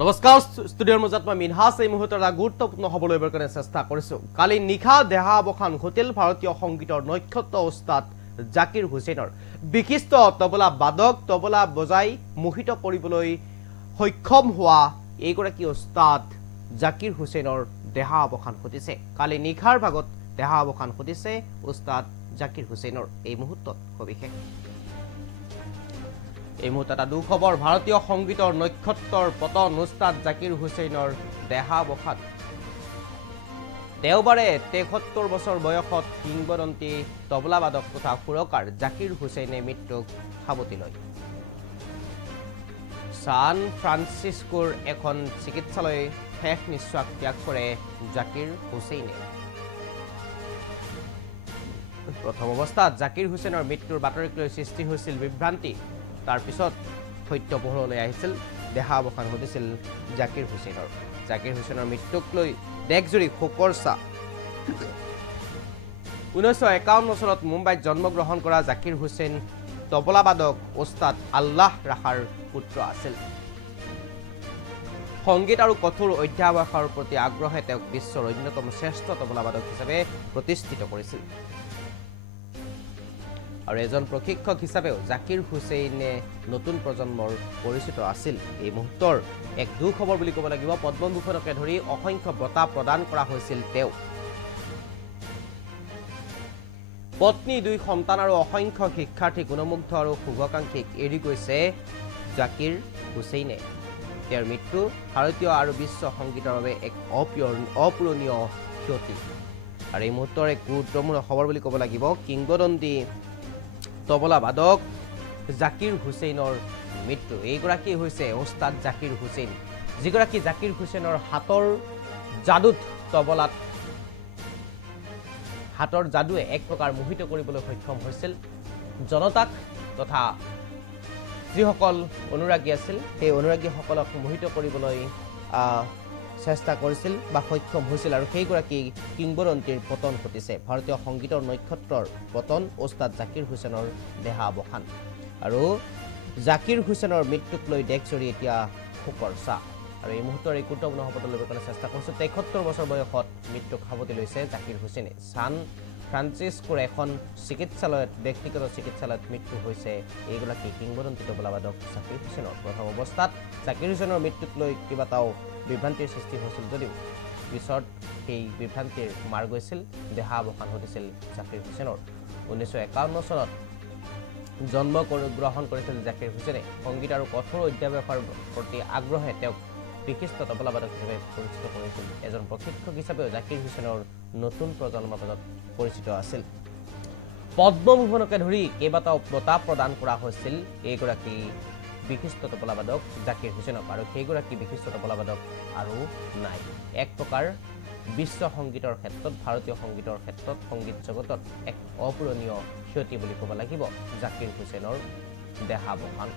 নমস্কাৰ ষ্টুডিঅ'ৰ মাজত মই মিনহাছ এই মুহূৰ্তৰ এটা গুৰুত্বপূৰ্ণ খবৰ ল'বৰ কাৰণে চেষ্টা কৰিছোঁ কালি নিশা দেহাৱসান ঘটিল ভাৰতীয় সংগীতৰ নক্ষত্ৰ উস্তাদ জাকিৰ হুছেইনৰ বিশিষ্ট তবলা বাদক তবলা বজাই মোহিত কৰিবলৈ সক্ষম হোৱা এইগৰাকী উস্তাদ জাকিৰ হুছেইনৰ দেহাৱসান ঘটিছে কালি নিশাৰ ভাগত দেহাৱসান ঘটিছে উস্তাদ জাকিৰ হুছেইনৰ এই মুহূৰ্তত সবিশেষ এই মুহূৰ্তত এটা দুখবৰ ভাৰতীয় সংগীতৰ নক্ষত্ৰৰ পতন উস্তাদ জাকিৰ হুছেইনৰ দেহাৱসান দেওবাৰে ৭৩ বছৰ বয়সত কিংবদন্তি তবলাবাদক তথা সুৰকাৰ জাকিৰ হুছেইনে মৃত্যুক সাৱটি লয় ছান ফ্ৰান্সিস্কোৰ এখন চিকিৎসালয় শেষ নিশ্বাস ত্যাগ কৰে জাকিৰ হুছেইনে প্ৰথম অৱস্থাত জাকিৰ হুছেইনৰ মৃত্যুৰ বাতৰিক লৈ সৃষ্টি হৈছিল বিভ্ৰান্তি তাৰ পিছত সত্য পোহৰলৈ আহিছিল দেহাৱসান ঘটিছিল জাকিৰ হুছেইনৰ মৃত্যুক লৈ দেশজুৰি শোকৰ ছাঁ 1951 চনত মুম্বাইত জন্মগ্ৰহণ কৰা জাকিৰ হুছেইন তবলাবাদক উস্তাদ আল্লাহ ৰাখাৰ পুত্ৰ আছিল সংগীত আৰু কঠোৰ অধ্যাৱসায়ৰ প্ৰতি আগ্ৰহে তেওঁক বিশ্বৰ অন্যতম শ্ৰেষ্ঠ তবলাবাদক হিচাপে প্ৰতিষ্ঠিত কৰিছিল আৰু এজন প্ৰশিক্ষক হিচাপেও জাকিৰ হুছেইনে নতুন প্ৰজন্মৰ পৰিচিত আছিল এই মুহূৰ্তৰ এক দুখবৰ বুলি ক'ব লাগিব পদ্মভূষণকে ধৰি অসংখ্য বঁটা প্ৰদান কৰা হৈছিল তেওঁ পত্নী দুই সন্তান আৰু অসংখ্য শিক্ষাৰ্থী গুণমুগ্ধ আৰু শুভাকাংক্ষীক এৰি গৈছে জাকিৰ হুছেইনে তেওঁৰ মৃত্যু ভাৰতীয় আৰু বিশ্ব সংগীতৰ বাবে এক অপূৰণীয় ক্ষতি আৰু এই মুহূৰ্তৰ এক গুৰুত্বপূৰ্ণ খবৰ বুলি ক'ব লাগিব কিংবদন্তি তবলা বাদক জাকিৰ হুছেইনৰ মৃত্যু এইগৰাকী হৈছে উস্তাদ জাকিৰ হুছেইন যিগৰাকী জাকিৰ হুছেইনৰ হাতৰ যাদুত তবলাত হাতৰ যাদুৱে এক প্ৰকাৰ মোহিত কৰিবলৈ সক্ষম হৈছিল জনতাক তথা যিসকল অনুৰাগী আছিল সেই অনুৰাগীসকলক মোহিত কৰিবলৈ চেষ্টা কৰিছিল বা সক্ষম হৈছিল আৰু সেইগৰাকী কিংবদন্তিৰ পতন ঘটিছে ভাৰতীয় সংগীতৰ নক্ষত্ৰৰ পতন উস্তাদ জাকিৰ হুছেইনৰ দেহাৱসান আৰু জাকিৰ হুছেইনৰ মৃত্যুক লৈ দেশজুৰি এতিয়া শোকৰ ছাঁ আৰু এই মুহূৰ্তৰ এই গুৰুত্বপূৰ্ণ খবৰটো ল'বৰ কাৰণে চেষ্টা কৰিছোঁ ৭৩ বছৰ বয়সত মৃত্যুক সাৱটি লৈছে জাকিৰ হুছেইনে ছান ফ্ৰান্সিস্কোৰ এখন চিকিৎসালয়ত ব্যক্তিগত চিকিৎসালয়ত মৃত্যু হৈছে এইগৰাকী কিংবদন্তি তবলাবাদক জাকিৰ হুছেইনৰ প্ৰথম অৱস্থাত জাকিৰ হুছেইনৰ মৃত্যুক লৈ কেইবাটাও বিভ্ৰান্তিৰ সৃষ্টি হৈছিল যদিও পিছত সেই বিভ্ৰান্তিৰ মাৰ গৈছিল দেহাৱসান ঘটিছিল জাকিৰ হুছেইনৰ 1951 চনত জন্ম গ্ৰহণ কৰিছিল জাকিৰ হুছেইনে সংগীত আৰু কঠোৰ অধ্যাৱসায়ৰ প্ৰতি আগ্ৰহে তেওঁক বিশিষ্ট তবলাবাদক হিচাপে পৰিচিত কৰিছিল এজন প্ৰশিক্ষক হিচাপেও জাকিৰ হুছেইনৰ নতুন প্ৰজন্মৰ মাজত পৰিচিত আছিল পদ্মভূষণকে ধৰি কেইবাটাও বঁটা প্ৰদান কৰা হৈছিল এইগৰাকী বিশিষ্ট তবলাবাদক জাকিৰ হুছেইনক আৰু সেইগৰাকী বিশিষ্ট তবলাবাদক আৰু নাই এক প্ৰকাৰ বিশ্ব সংগীতৰ ক্ষেত্ৰত ভাৰতীয় সংগীতৰ ক্ষেত্ৰত সংগীত জগতত এক অপূৰণীয় ক্ষতি বুলি ক'ব লাগিব জাকিৰ হুছেইনৰ দেহাৱসান